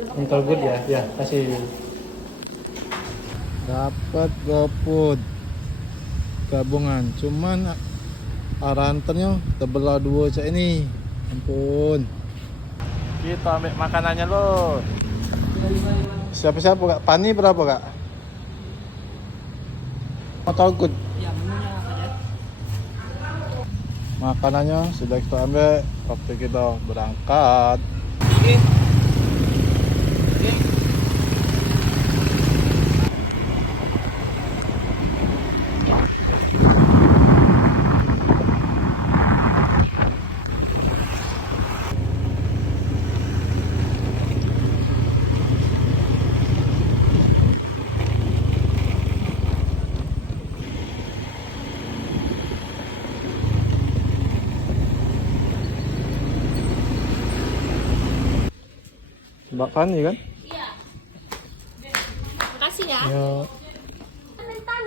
Mental good ya, ya kasih. Dapat GoFood gabungan, cuman arantennya terbelah dua cak ini. Ampun. Kita ambil makanannya loh. Siapa-siapa kak? Pani berapa kak? Atau good? Ya, menunya apa aja? Makanannya sudah kita ambil. Waktu kita berangkat. Oke. Oke. Mbak Pani kan? Makasih ya. Ya.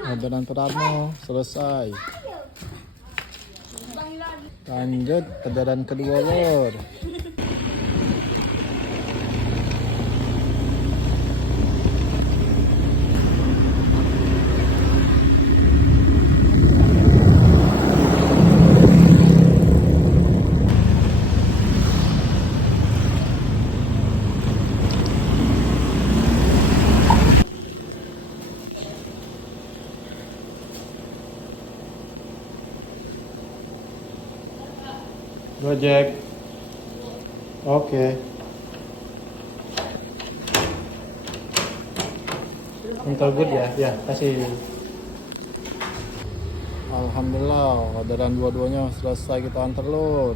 Orderan pertama selesai. Lanjut orderan kedua lor. Gojek. Oke. Mental good ya, ya kasih. Alhamdulillah orderan dua-duanya selesai kita antar lor.